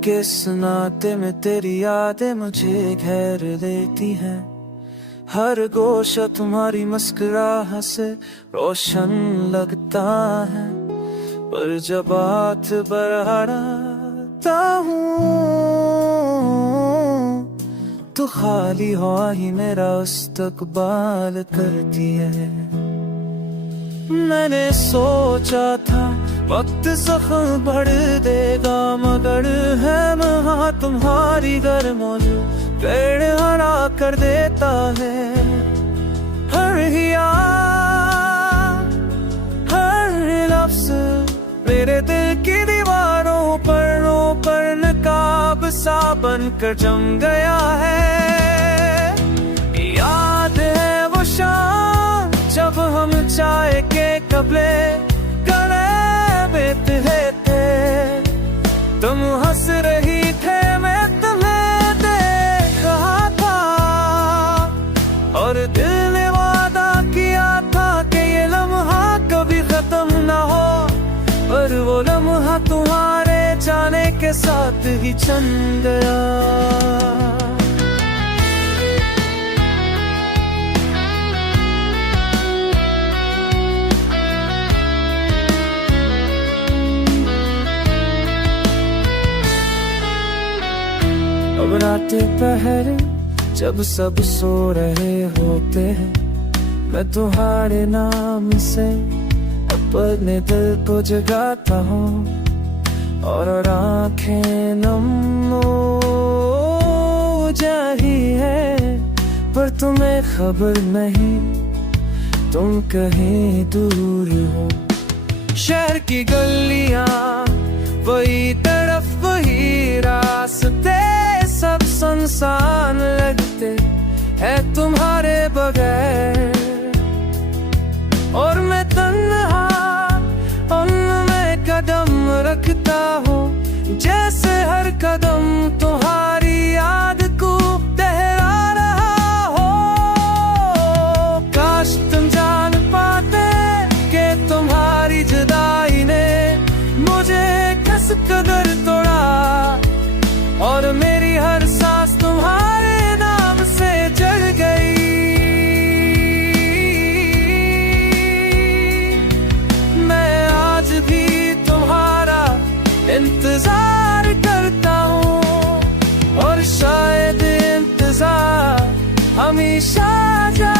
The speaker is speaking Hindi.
किस नाते में तेरी यादें मुझे घेर लेती हैं। हर गोशा तुम्हारी मुस्कुराहट से रोशन लगता है, पर जब बात बढ़ाता हूँ तो खाली हवा ही मेरा इस्तकबाल करती है। मैंने सोचा था वक्त जख्म बढ़ देगा, मगर है वहाँ तुम्हारी गर्मों पेड़ हरा कर देता है। हर हिया हर लफ्ज़ मेरे दिल की दीवारों पर नकाब सा बनकर जम गया है। याद है वो शाम जब हम चाय के कपले गले बेते थे, तुम हंस रही थे, मैं तुम्हें देख रहा था, और दिल ने वादा किया था कि ये लम्हा कभी खत्म ना हो, पर वो लम्हा तुम्हारे जाने के साथ ही चल गया। अब रातें पहरे जब सब सो रहे होते हैं, मैं तुम्हारे नाम से अपने दिल को जगाता हूँ, और आंखें नम हो जाही है, पर तुम्हें खबर नहीं तुम कहीं दूर हो। शहर की गलियां वही तरफ वही रास्ते, सब सुनसान लगते हैं तुम्हारे बगैर, और मैं तन्हा उनमें कदम रखता हूँ, जैसे हर कदम तुम्हारी याद को टहरा रहा हो। काश तुम जान पाते कि तुम्हारी जुदाई ने मुझे किस कदर तोड़ा, और मेरी हर सांस तुम्हारे नाम से जल गई। मैं आज भी तुम्हारा इंतजार करता हूँ, और शायद इंतजार हमेशा जारी